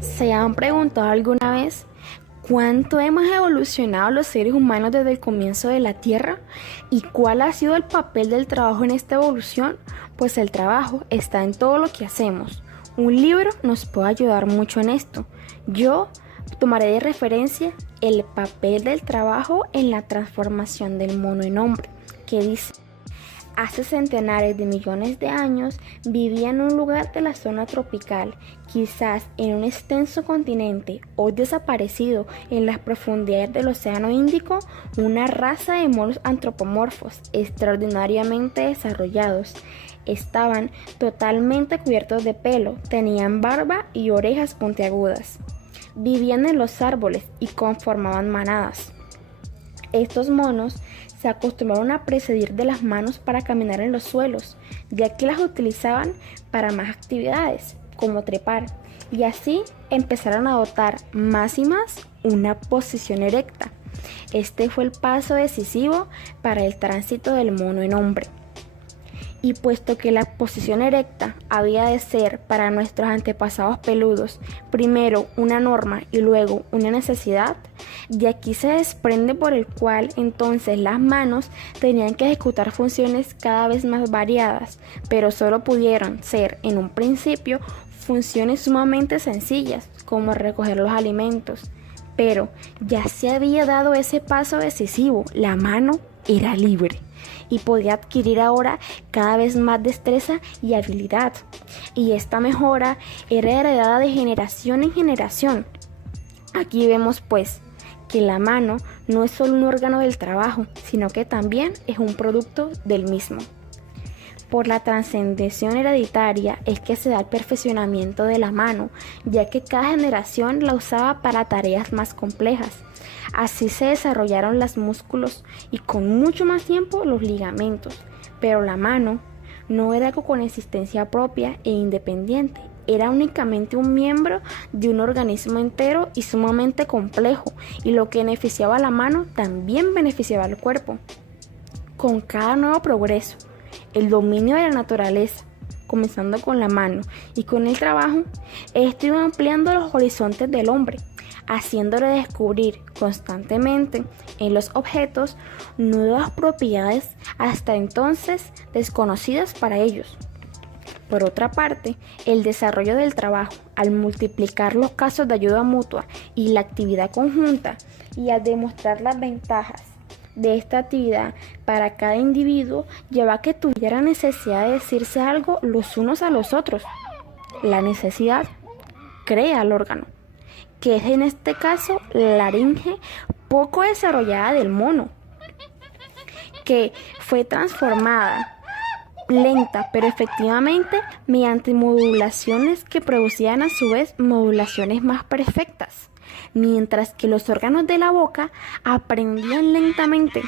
¿Se han preguntado alguna vez cuánto hemos evolucionado los seres humanos desde el comienzo de la Tierra? ¿Y cuál ha sido el papel del trabajo en esta evolución? Pues el trabajo está en todo lo que hacemos. Un libro nos puede ayudar mucho en esto. Yo tomaré de referencia el papel del trabajo en la transformación del mono en hombre, que dice: hace centenares de millones de años vivía en un lugar de la zona tropical, quizás en un extenso continente hoy desaparecido en las profundidades del Océano Índico, una raza de monos antropomorfos extraordinariamente desarrollados. Estaban totalmente cubiertos de pelo, tenían barba y orejas puntiagudas. Vivían en los árboles y conformaban manadas. Estos monos se acostumbraron a presidir de las manos para caminar en los suelos, ya que las utilizaban para más actividades, como trepar, y así empezaron a adoptar más y más una posición erecta. Este fue el paso decisivo para el tránsito del mono en hombre. Y puesto que la posición erecta había de ser para nuestros antepasados peludos primero una norma y luego una necesidad, de aquí se desprende por el cual entonces las manos tenían que ejecutar funciones cada vez más variadas, pero solo pudieron ser en un principio funciones sumamente sencillas como recoger los alimentos. Pero ya se había dado ese paso decisivo, la mano era libre y podía adquirir ahora cada vez más destreza y habilidad. Y esta mejora era heredada de generación en generación. Aquí vemos pues que la mano no es solo un órgano del trabajo, sino que también es un producto del mismo. Por la trascensión hereditaria es que se da el perfeccionamiento de la mano, ya que cada generación la usaba para tareas más complejas. Así se desarrollaron los músculos y con mucho más tiempo los ligamentos. Pero la mano no era algo con existencia propia e independiente. Era únicamente un miembro de un organismo entero y sumamente complejo, y lo que beneficiaba a la mano también beneficiaba al cuerpo. Con cada nuevo progreso, el dominio de la naturaleza, comenzando con la mano y con el trabajo, esto iba ampliando los horizontes del hombre, haciéndole descubrir constantemente en los objetos nuevas propiedades hasta entonces desconocidas para ellos. Por otra parte, el desarrollo del trabajo, al multiplicar los casos de ayuda mutua y la actividad conjunta, y al demostrar las ventajas de esta actividad para cada individuo, lleva a que tuviera necesidad de decirse algo los unos a los otros. La necesidad crea el órgano, que es en este caso la laringe poco desarrollada del mono, que fue transformada lenta pero efectivamente mediante modulaciones que producían a su vez modulaciones más perfectas, mientras que los órganos de la boca aprendían lentamente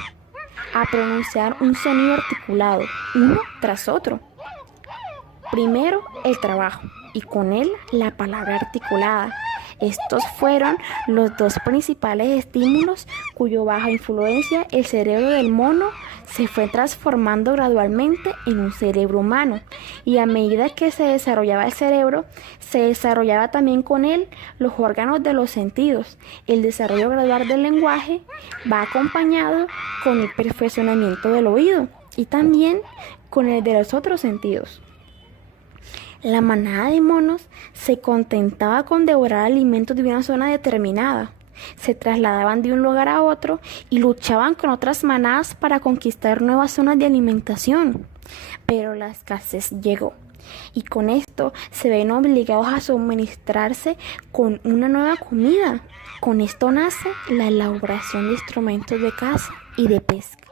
a pronunciar un sonido articulado uno tras otro. Primero el trabajo y con él la palabra articulada. Estos fueron los dos principales estímulos cuyo baja influencia el cerebro del mono se fue transformando gradualmente en un cerebro humano, y a medida que se desarrollaba el cerebro, se desarrollaba también con él los órganos de los sentidos. El desarrollo gradual del lenguaje va acompañado con el perfeccionamiento del oído y también con el de los otros sentidos. La manada de monos se contentaba con devorar alimentos de una zona determinada. Se trasladaban de un lugar a otro y luchaban con otras manadas para conquistar nuevas zonas de alimentación. Pero la escasez llegó y con esto se ven obligados a suministrarse con una nueva comida. Con esto nace la elaboración de instrumentos de caza y de pesca,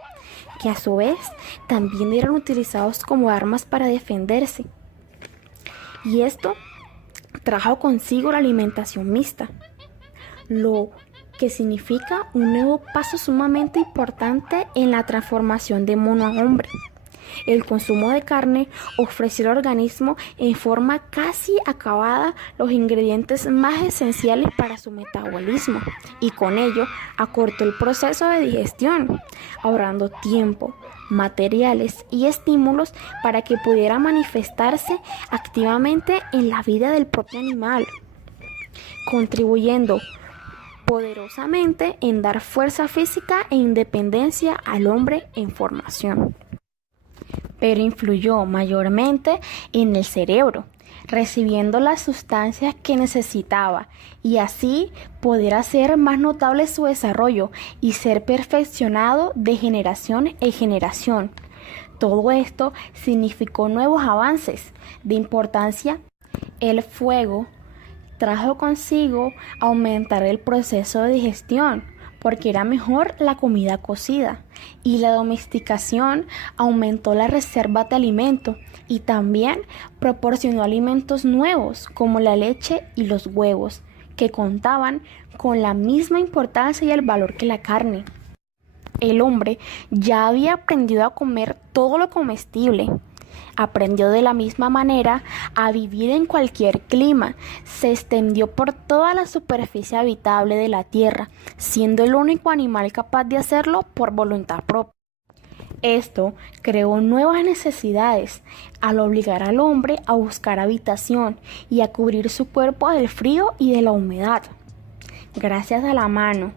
que a su vez también eran utilizados como armas para defenderse. Y esto trajo consigo la alimentación mixta, lo que significa un nuevo paso sumamente importante en la transformación de mono a hombre. El consumo de carne ofreció al organismo en forma casi acabada los ingredientes más esenciales para su metabolismo, y con ello acortó el proceso de digestión, ahorrando tiempo, materiales y estímulos para que pudiera manifestarse activamente en la vida del propio animal. contribuyendo poderosamente en dar fuerza física e independencia al hombre en formación. Pero influyó mayormente en el cerebro, recibiendo las sustancias que necesitaba y así poder hacer más notable su desarrollo y ser perfeccionado de generación en generación. Todo esto significó nuevos avances de importancia. El fuego trajo consigo aumentar el proceso de digestión, porque era mejor la comida cocida, y la domesticación aumentó la reserva de alimento y también proporcionó alimentos nuevos como la leche y los huevos, que contaban con la misma importancia y el valor que la carne. El hombre ya había aprendido a comer todo lo comestible. Aprendió de la misma manera a vivir en cualquier clima, se extendió por toda la superficie habitable de la tierra, siendo el único animal capaz de hacerlo por voluntad propia. Esto creó nuevas necesidades al obligar al hombre a buscar habitación y a cubrir su cuerpo del frío y de la humedad. Gracias a la mano,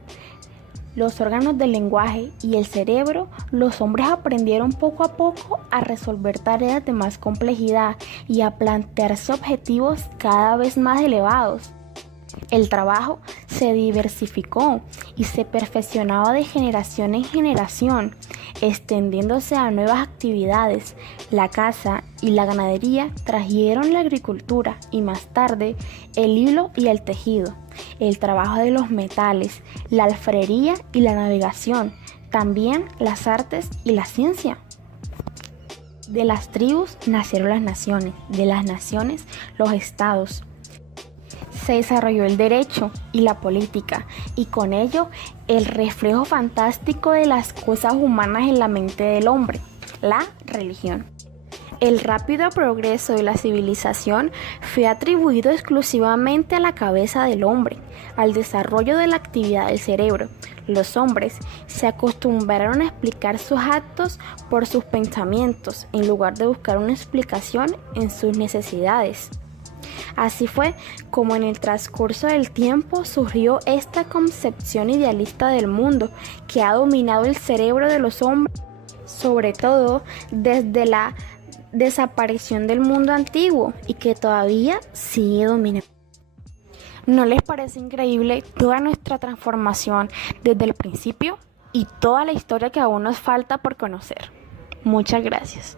los órganos del lenguaje y el cerebro, los hombres aprendieron poco a poco a resolver tareas de más complejidad y a plantearse objetivos cada vez más elevados. El trabajo se diversificó y se perfeccionaba de generación en generación, extendiéndose a nuevas actividades. La caza y la ganadería trajeron la agricultura y más tarde el hilo y el tejido, el trabajo de los metales, la alfarería y la navegación, también las artes y la ciencia. De las tribus nacieron las naciones, de las naciones los estados. Se desarrolló el derecho y la política, y con ello el reflejo fantástico de las cosas humanas en la mente del hombre, la religión. El rápido progreso de la civilización fue atribuido exclusivamente a la cabeza del hombre, al desarrollo de la actividad del cerebro. Los hombres se acostumbraron a explicar sus actos por sus pensamientos, en lugar de buscar una explicación en sus necesidades. Así fue como en el transcurso del tiempo surgió esta concepción idealista del mundo que ha dominado el cerebro de los hombres, sobre todo desde la desaparición del mundo antiguo y que todavía sigue dominando. ¿No les parece increíble toda nuestra transformación desde el principio y toda la historia que aún nos falta por conocer? Muchas gracias.